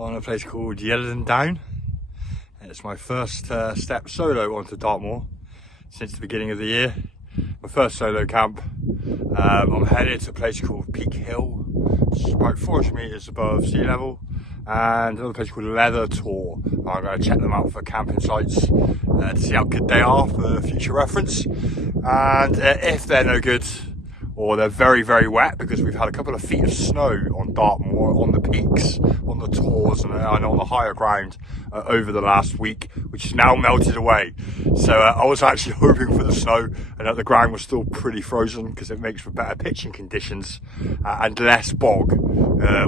on a place called Down. It's my first step solo onto Dartmoor since the beginning of the year. My first solo camp. I'm headed to a place called Peak Hill, which is about 400 metres above sea level, and another place called Leather Tor. I'm going to check them out for camping sites to see how good they are for future reference, and if they're no good or they're very, very wet, because we've had a couple of feet of snow on Dartmoor, on the peaks, on the tors and on the higher ground over the last week, which is now melted away. So I was actually hoping for the snow and that the ground was still pretty frozen, because it makes for better pitching conditions and less bog,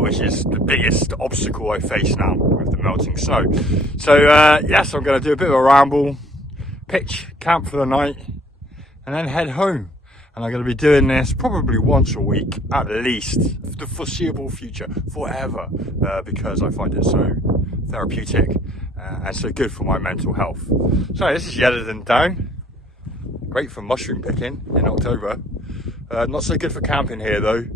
which is the biggest obstacle I face now with the melting snow. So yes, I'm going to do a bit of a ramble, pitch, camp for the night, and then head home. And I'm going to be doing this probably once a week, at least, for the foreseeable future, forever, because I find it so therapeutic and so good for my mental health. So this is Down. Great for mushroom picking in October. Not so good for camping here though.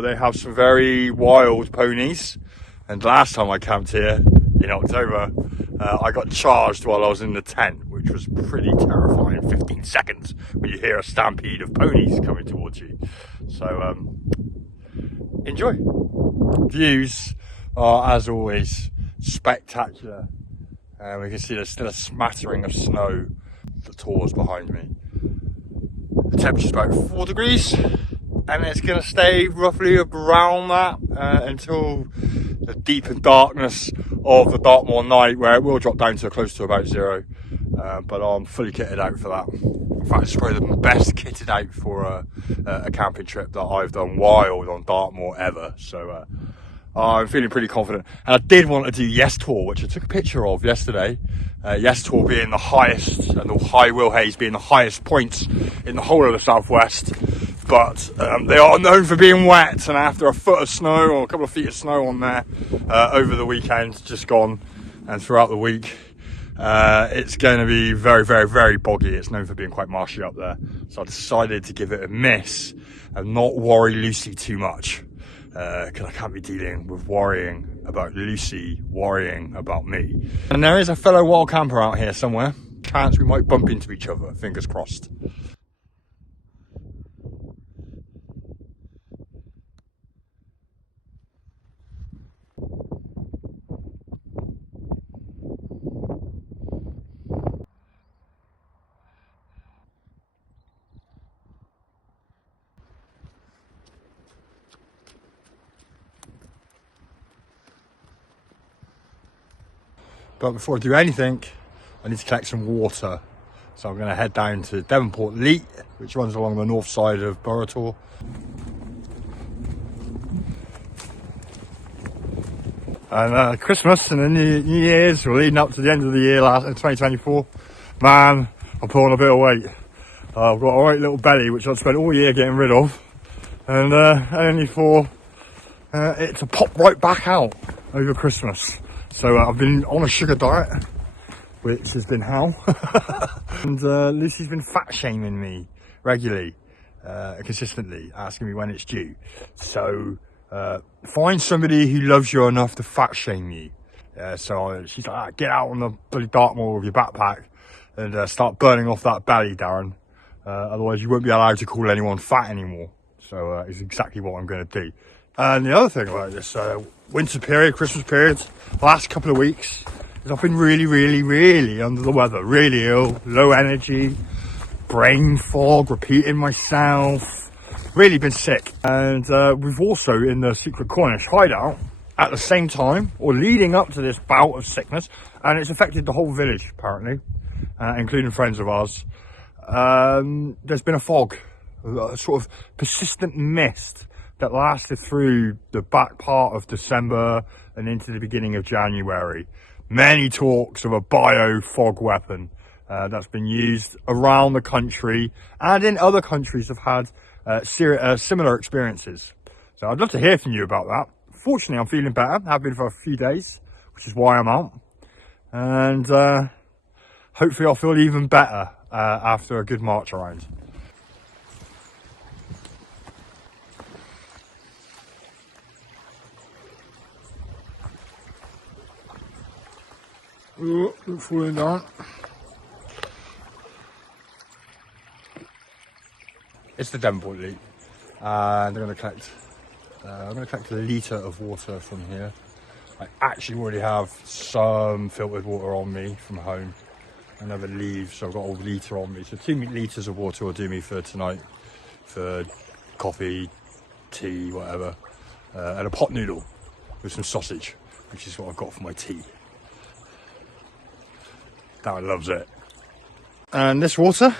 They have some very wild ponies. And last time I camped here in October, I got charged while I was in the tent, which was pretty terrifying. 15 seconds when you hear a stampede of ponies coming towards you. So enjoy. Views are, as always, spectacular. We can see there's still a smattering of snow. The tors behind me. The temperature's about 4 degrees, and it's going to stay roughly around that until the deep and darkness of the Dartmoor night, where it will drop down to close to about 0. But I'm fully kitted out for that. In fact, it's probably the best kitted out for a camping trip that I've done wild on Dartmoor ever. So I'm feeling pretty confident. And I did want to do Tor, which I took a picture of yesterday. Tor being the highest, and the High Wilhays being the highest points in the whole of the southwest. But they are known for being wet, and after a foot of snow or a couple of feet of snow on there over the weekend just gone and throughout the week, it's going to be very, very, very boggy. It's known for being quite marshy up there, so I decided to give it a miss and not worry Lucy too much, because I can't be dealing with worrying about Lucy worrying about me. And there is a fellow wild camper out here somewhere. Chance we might bump into each other, fingers crossed. But before I do anything, I need to collect some water. So I'm going to head down to Devonport Leat, which runs along the north side of Leather Tor. And Christmas and the New Year's, we're leading up to the end of the year, in 2024. Man, I'm pulling a bit of weight. I've got a right little belly, which I've spent all year getting rid of. And only for it to pop right back out over Christmas. So I've been on a sugar diet, which has been hell. And Lucy's been fat shaming me regularly, consistently, asking me when it's due. So find somebody who loves you enough to fat shame you. So she's like, get out on the bloody Dartmoor with your backpack and start burning off that belly, Darren. Otherwise you won't be allowed to call anyone fat anymore. So it's exactly what I'm going to do. And the other thing about this winter period, Christmas period, the last couple of weeks, is I've been really, really, really under the weather, really ill, low energy, brain fog, repeating myself, really been sick. And we've also, in the Secret Cornish hideout, at the same time, or leading up to this bout of sickness, and it's affected the whole village, apparently, including friends of ours, there's been a fog, a sort of persistent mist that lasted through the back part of December and into the beginning of January. Many talks of a bio fog weapon that's been used around the country, and in other countries have had similar experiences. So I'd love to hear from you about that. Fortunately, I'm feeling better. I've been for a few days, which is why I'm out. And hopefully I'll feel even better after a good march around. Oh, they're falling down. It's the Devonport Leak, and I'm going to collect a litre of water from here. I actually already have some filtered water on me from home. I never leave, so I've got a litre on me. So 2 litres of water will do me for tonight, for coffee, tea, whatever, and a pot noodle with some sausage, which is what I've got for my tea. Darren loves it. And this water,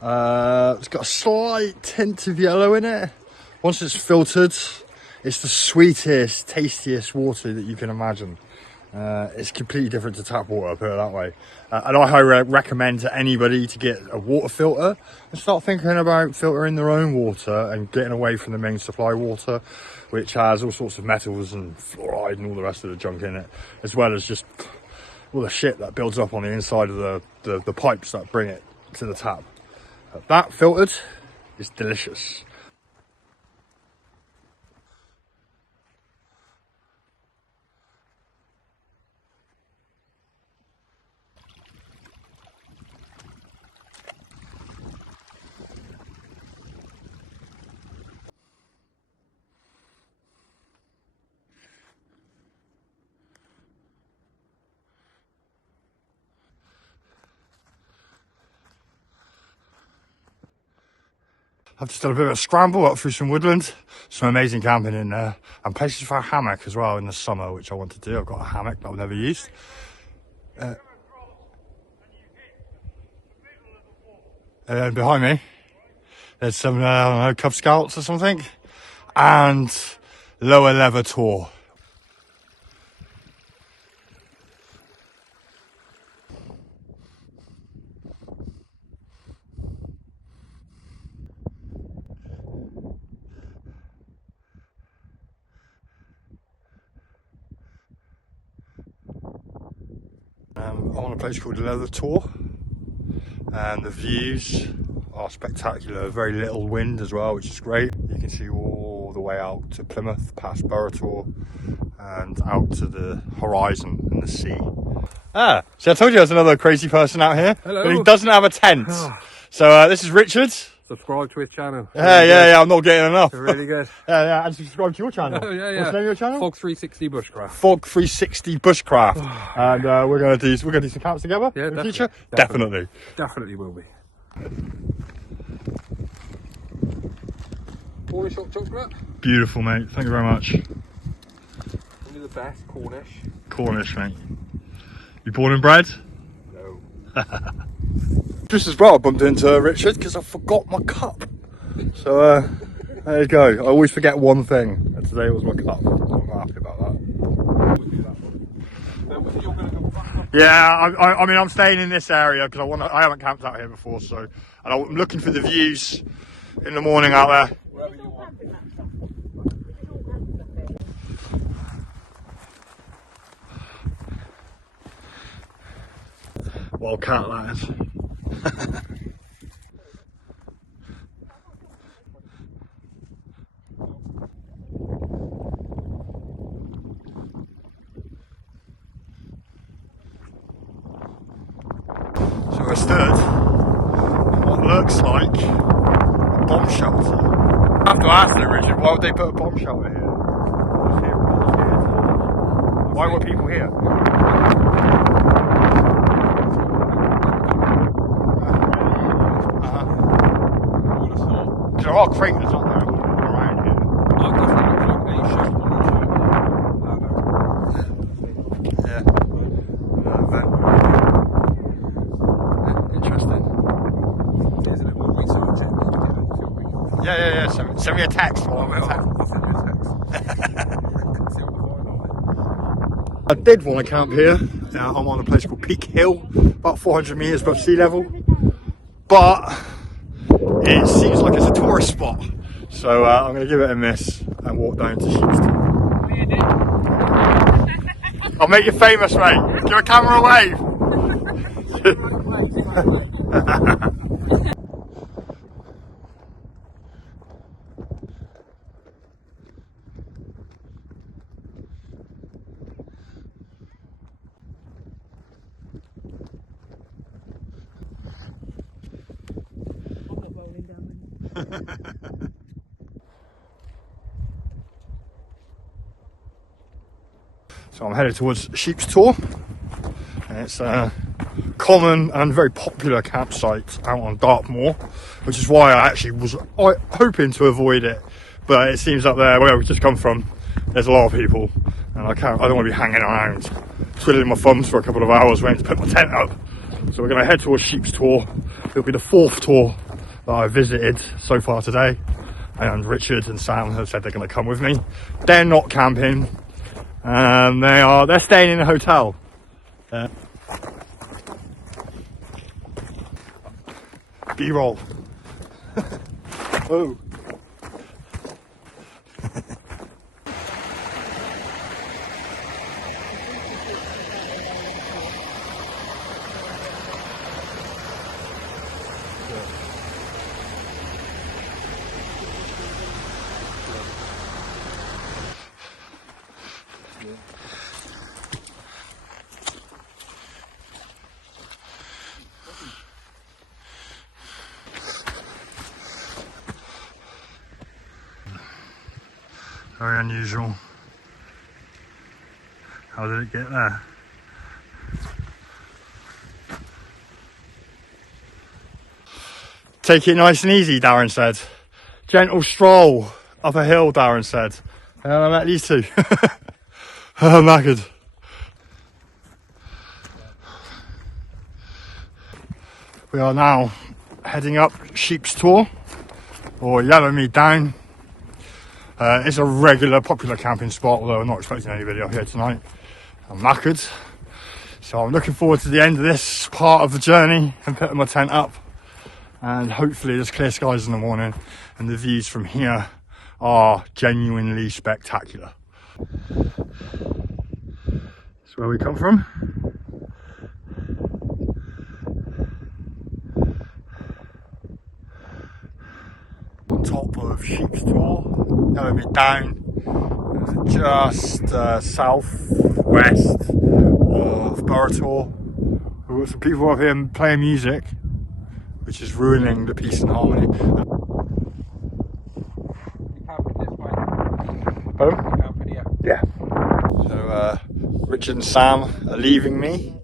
it's got a slight tint of yellow in it. Once it's filtered, it's the sweetest, tastiest water that you can imagine. It's completely different to tap water, put it that way. And I highly recommend to anybody to get a water filter and start thinking about filtering their own water and getting away from the main supply water, which has all sorts of metals and fluoride and all the rest of the junk in it, as well as just all the shit that builds up on the inside of the pipes that bring it to the tap. That filtered is delicious. I've just done a bit of a scramble up through some woodland, some amazing camping in there, and places for a hammock as well in the summer, which I want to do. I've got a hammock that I've never used. And behind me, there's some, I don't know, Cub Scouts or something, and lower Leather Tor. I'm on a place called Leather Tor, and the views are spectacular. Very little wind as well, which is great. You can see all the way out to Plymouth, past Tor, and out to the horizon and the sea. See, I told you there's another crazy person out here. Hello. But he doesn't have a tent. So this is Richard. Subscribe to his channel. Yeah, I'm not getting enough. They're really good. Yeah, and subscribe to your channel. Oh, yeah. What's the name of your channel? Fog 360 Bushcraft. Fog 360 Bushcraft. And we're gonna do some camps together in the future. Definitely Definitely will be. Cornish hot chocolate. Beautiful, mate. Thank you very much. Only the best Cornish. Cornish, mate. You born and bred? No. Just as well, I bumped into Richard because I forgot my cup. So there you go. I always forget one thing, and today it was my cup. I'm happy about that. Yeah, I mean, I'm staying in this area because I haven't camped out here before, so and I'm looking for the views in the morning out there. Wherever you want. Wild cat, that is. So I stood in what looks like a bomb shelter. I have to ask them, Richard, why would they put a bomb shelter here? Why were people here? There are craters up there around here. Yeah. Interesting. Yeah. Send me a text while I'm at I did want to camp here. I'm on a place called Peak Hill, about 400 metres above sea level. But it seems like it's a tourist spot. So I'm going to give it a miss and walk down to Sheepstor. I'll make you famous, mate. Give a camera a wave. So I'm headed towards Sheepstor, and it's a common and very popular campsite out on Dartmoor, which is why I actually was hoping to avoid it, but it seems up there where we've just come from, there's a lot of people, and I don't want to be hanging around twiddling my thumbs for a couple of hours waiting to put my tent up. So we're going to head towards Sheepstor. It'll be the 4th tour that I visited so far today, and Richard and Sam have said they're going to come with me. They're not camping. They're staying in a hotel. B-roll. Oh. Very unusual. How did it get there? Take it nice and easy, Darren said. Gentle stroll up a hill, Darren said. And I met these two. I'm knackered. We are now heading up Sheepstor, or Yellow Me Down. It's a regular popular camping spot, although I'm not expecting anybody up here tonight. I'm knackered, so I'm looking forward to the end of this part of the journey and putting my tent up, and hopefully there's clear skies in the morning and the views from here are genuinely spectacular. That's where we come from. On top of Sheepstor, Yellow Me Down, just southwest of Leather Tor. We've got some people up here playing music, which is ruining the peace and harmony. Yeah. So Richard and Sam are leaving me,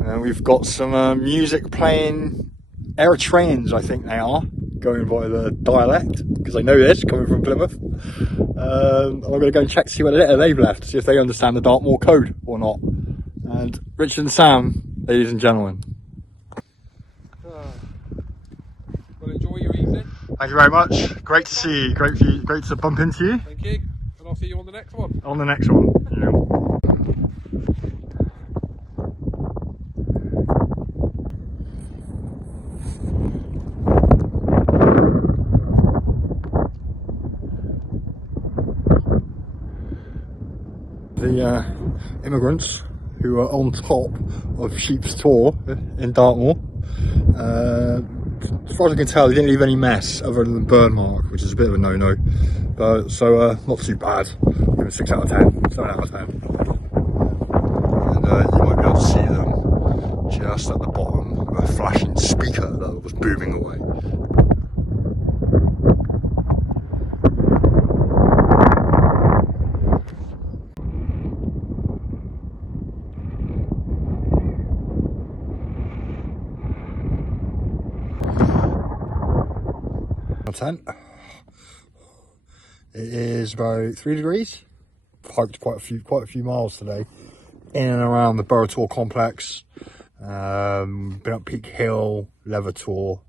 and we've got some music playing. Eritreans, I think they are, going by the dialect, because I know this coming from Plymouth. I'm going to go and check to see what letter they've left, see if they understand the Dartmoor code or not. And Richard and Sam, ladies and gentlemen. Well, enjoy your evening. Thank you very much. Great to see you. Great to bump into you. Thank you. And I'll see you on the next one. On the next one. Yeah. The immigrants who are on top of Sheepstor in Dartmoor. As far as I can tell, they didn't leave any mess other than the burn mark, which is a bit of a no-no. But so not too bad. Give it 6 out of 10, 7 out of 10. And you might be able to see them just at the bottom of a flashing speaker that was booming away. Tent. It is about 3 degrees. Hiked quite a few miles today in and around the Leather Tor complex. Been up Peak Hill, Leather Tor,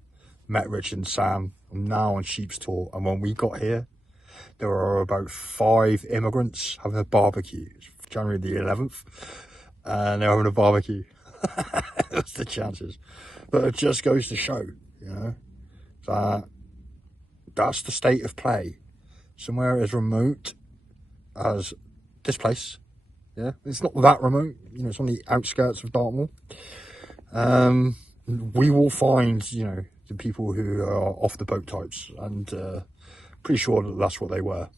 met Rich and Sam. I'm now on Sheepstor, and when we got here there were about 5 immigrants having a barbecue. It's January the 11th and they're having a barbecue. What's the chances? But it just goes to show, you know, that that's the state of play. Somewhere as remote as this place, yeah, it's not that remote, you know, it's on the outskirts of Dartmoor. We will find, you know, the people who are off the boat types, and pretty sure that that's what they were.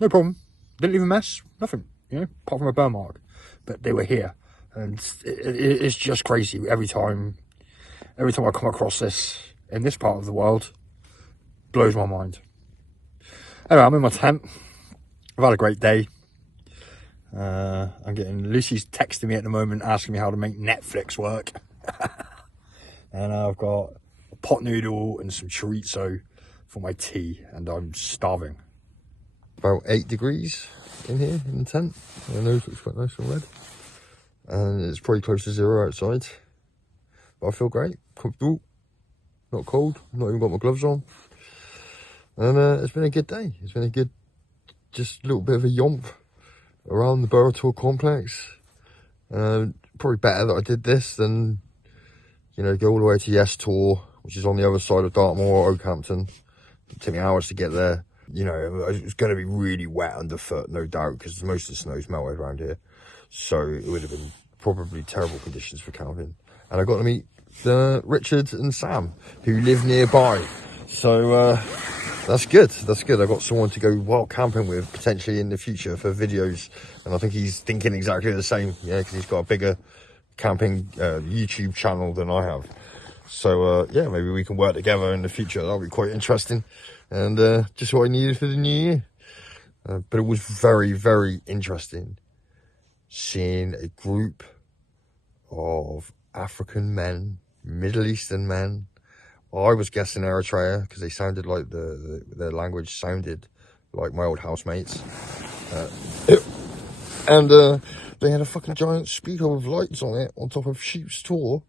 No problem, didn't leave a mess, nothing, you know, apart from a burn mark, but they were here, and it's just crazy every time I come across this in this part of the world. blows my mind. Anyway, I'm in my tent. I've had a great day. I'm getting, Lucy's texting me at the moment asking me how to make Netflix work. And I've got a pot noodle and some chorizo for my tea, and I'm starving. About 8 degrees in here in the tent. My nose looks quite nice and red. And it's probably close to 0 outside. But I feel great, comfortable, not cold, not even got my gloves on. And it's been a good day. It's been a good, just a little bit of a yomp around the Leather Tor complex. Probably better that I did this than, you know, go all the way to Leather Tor, which is on the other side of Dartmoor or Oakhampton. It took me hours to get there. You know, it's going to be really wet underfoot, no doubt, because most of the snow's melted around here. So it would have been probably terrible conditions for camping. And I got to meet Richard and Sam, who live nearby. So that's good. That's good. I got someone to go wild camping with potentially in the future for videos. And I think he's thinking exactly the same. Yeah, because he's got a bigger camping YouTube channel than I have. So yeah, maybe we can work together in the future. That'll be quite interesting. And just what I needed for the new year. But it was very, very interesting seeing a group of African men, Middle Eastern men. I was guessing Eritrea because they sounded like their language sounded like my old housemates. And they had a fucking giant speaker with lights on it on top of Sheepstor,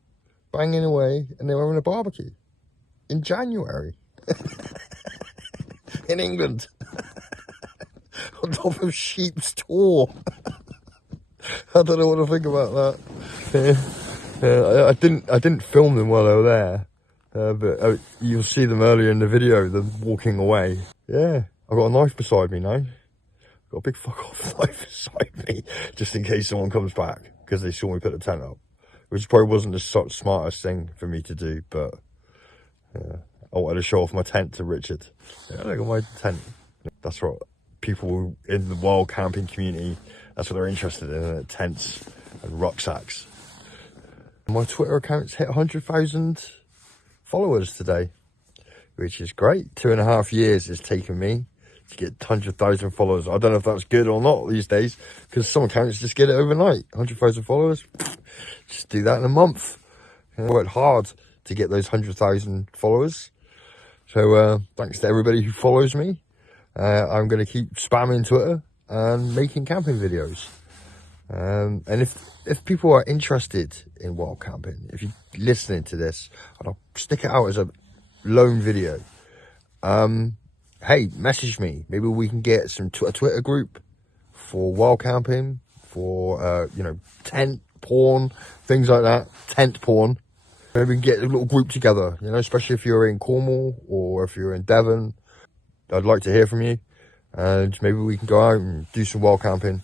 banging away, and they were having a barbecue in January in England on top of Sheepstor. I don't know what to think about that. I didn't film them while they were there, but you'll see them earlier in the video, them walking away. Yeah, I've got a knife beside me now. Got a big fuck off knife beside me, just in case someone comes back, because they saw me put the tent up, which probably wasn't the smartest thing for me to do, but I wanted to show off my tent to Richard. Yeah, look at my tent. That's what people in the wild camping community, that's what they're interested in, tents and rucksacks. My Twitter account's hit 100,000 followers today, which is great. 2.5 years it's taken me to get 100,000 followers. I don't know if that's good or not these days, because some accounts just get it overnight. 100,000 followers, just do that in a month. I worked hard to get those 100,000 followers. So thanks to everybody who follows me. I'm going to keep spamming Twitter and making camping videos. And if people are interested in wild camping, if you're listening to this, and I'll stick it out as a lone video, hey, message me. Maybe we can get a Twitter group for wild camping, for you know, tent porn, things like that. Tent porn. Maybe we can get a little group together, you know, especially if you're in Cornwall or if you're in Devon. I'd like to hear from you, and maybe we can go out and do some wild camping.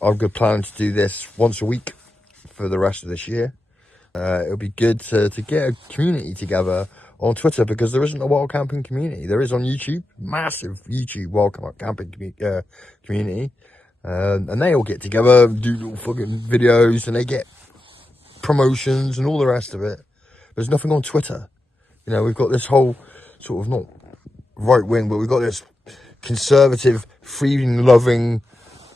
I've got plans to do this once a week for the rest of this year. It'll be good to get a community together on Twitter, because there isn't a wild camping community. There is on YouTube, massive YouTube wild camping community. And they all get together, do little fucking videos, and they get promotions and all the rest of it. There's nothing on Twitter. You know, we've got this whole sort of, not right wing, but we've got this conservative, freedom-loving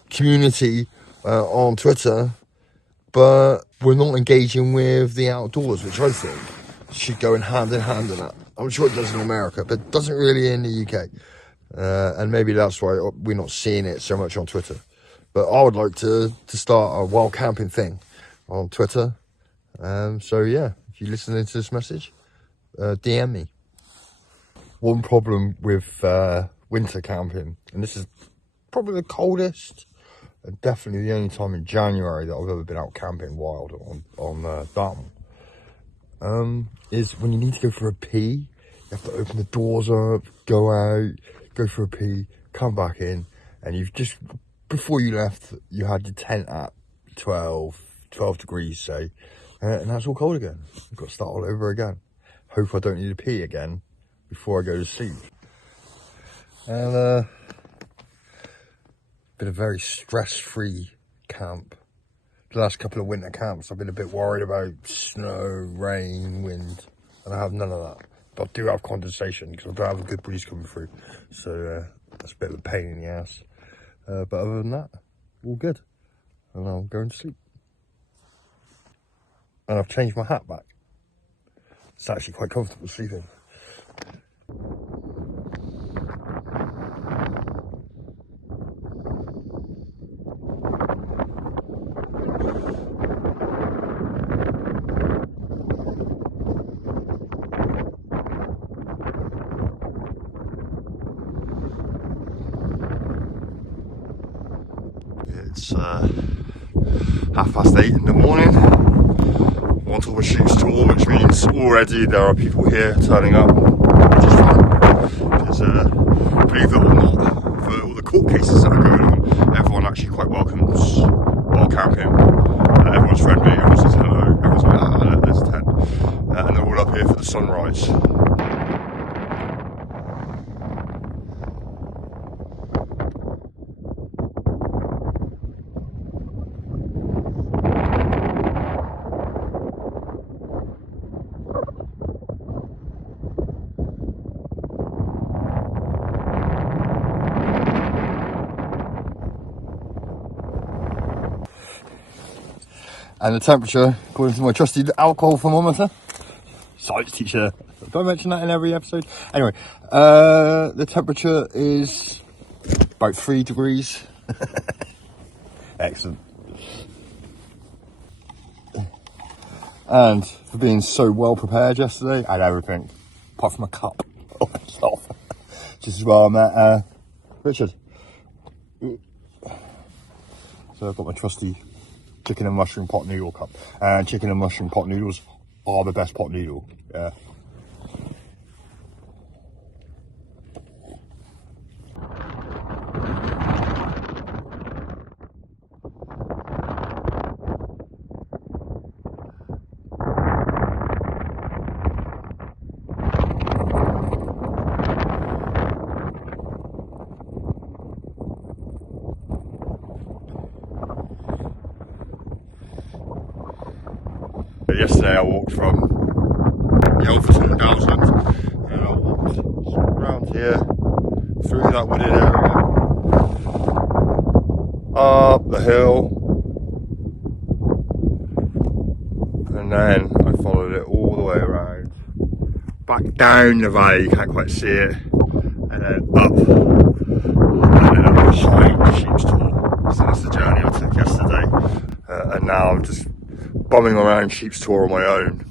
community on Twitter, but we're not engaging with the outdoors, which I think should go in hand in that. I'm sure it does in America, but it doesn't really in the UK. And maybe that's why we're not seeing it so much on Twitter. But I would like to start a wild camping thing on Twitter. So yeah, if you're listening to this message, DM me. One problem with winter camping, and this is probably the coldest, and definitely the only time in January that I've ever been out camping wild on Dartmoor, is when you need to go for a pee. You have to open the doors up, go out, go for a pee, come back in, and you've just, before you left, you had your tent at 12 degrees, say, and that's all cold again. You've got to start all over again. Hope I don't need to pee again before I go to sleep. And been a very stress-free camp. The last couple of winter camps, I've been a bit worried about snow, rain, wind, and I have none of that. I do have condensation because I don't have a good breeze coming through. So that's a bit of a pain in the ass. But other than that, all good. And I'm going to sleep. And I've changed my hat back. It's actually quite comfortable sleeping. It's 8:30 in the morning. I'm on top of Sheepstor, which means already there are people here turning up, which is fun. Because believe it or not, for all the court cases that are going on, everyone actually quite welcomes while camping. Everyone's friendly, everyone says hello, everyone's like, look, there's a tent. And they're all up here for the sunrise. And the temperature, according to my trusty alcohol thermometer, science teacher, don't mention that in every episode. Anyway, the temperature is about 3 degrees. Excellent. And for being so well prepared yesterday, I had everything, apart from a cup of myself. Just as well I met Richard. So I've got my trusty chicken and mushroom pot noodle cup, and chicken and mushroom pot noodles are the best pot noodle. Yeah. Yesterday I walked from Yelverton Dowsland, and I walked around here through that wooded area, up the hill, and then I followed it all the way around, back down the valley, you can't quite see it, and then up, and then up behind Sheepstor. So that's the journey I took yesterday, and now I'm just bumming around Sheepstor on my own,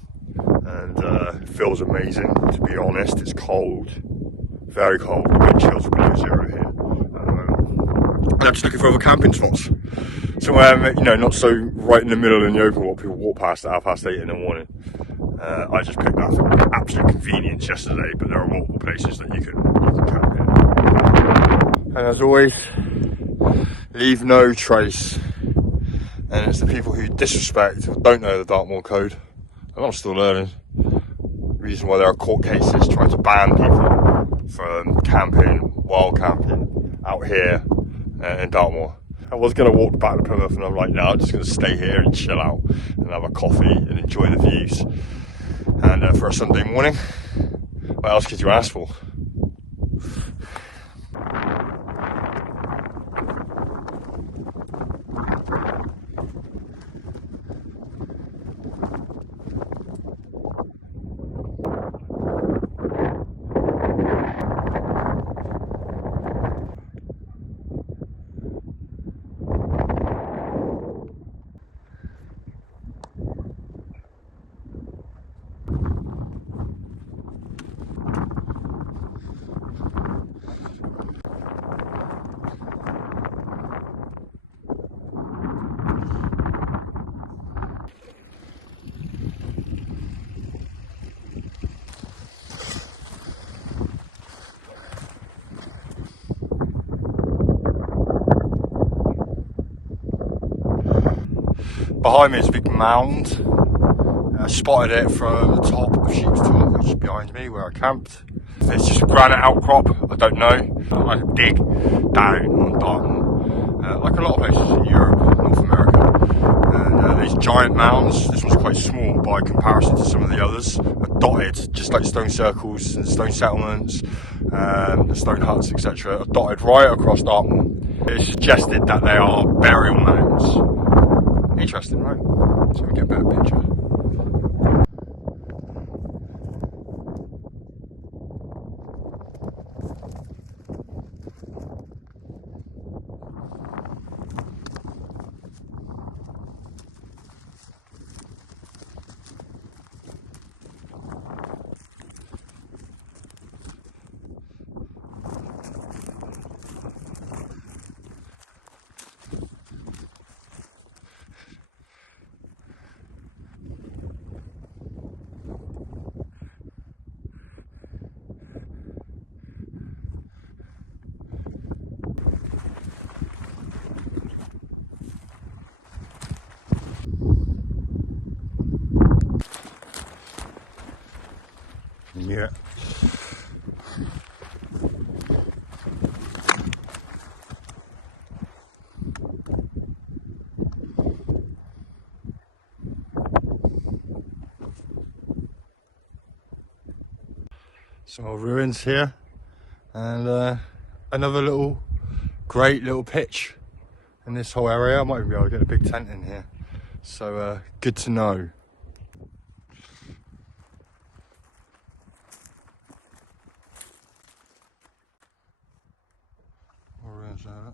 and it feels amazing, to be honest. It's cold, very cold. The wind chill's below 0 here. And I'm just looking for other camping spots, somewhere, you know, not so right in the middle in the open what people walk past at 8:30 in the morning. I just picked that for absolute convenience yesterday, but there are multiple places that you can camp in. And as always, leave no trace. And it's the people who disrespect or don't know the Dartmoor code, and I'm still learning. Reason why there are court cases trying to ban people from camping, wild camping, out here in Dartmoor. I was going to walk back to Plymouth, and I'm like, no, I'm just going to stay here and chill out and have a coffee and enjoy the views. And for a Sunday morning, what else could you ask for? Behind me is a big mound. I spotted it from the top of Sheepstor, which is behind me where I camped. It's just a granite outcrop, I don't know. I dig down on Dartmoor, like a lot of places in Europe, North America. And these giant mounds, this one's quite small by comparison to some of the others, are dotted, just like stone circles and stone settlements, the stone huts, etc., are dotted right across Dartmoor. It's suggested that they are burial mounds. Interesting, right? So we get a better picture. Yeah. Some more ruins here, and another great little pitch in this whole area. I might even be able to get a big tent in here, so good to know. More ruins there.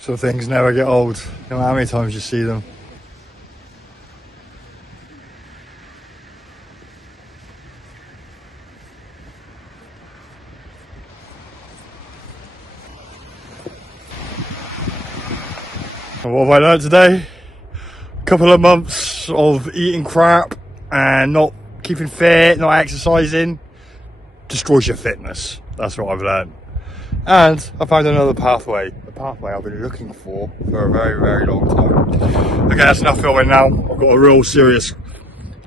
So things never get old, no matter how many times you see them. And what have I learned today? A couple of months of eating crap and not keeping fit, not exercising, destroys your fitness. That's what I've learned. And I found another pathway, the pathway I've been looking for a very, very long time. Okay, that's enough filming now. I've got a real serious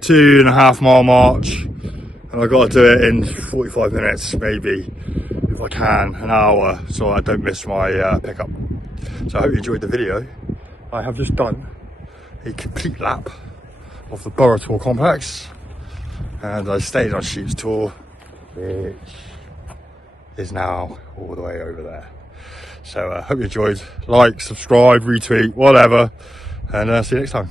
2.5 mile march, and I've got to do it in 45 minutes, maybe, if I can, an hour, so I don't miss my pickup. So I hope you enjoyed the video. I have just done a complete lap of the Leather Tor complex, and I stayed on Sheepstor, which is now all the way over there. So I hope you enjoyed. Like, subscribe, retweet, whatever, and see you next time.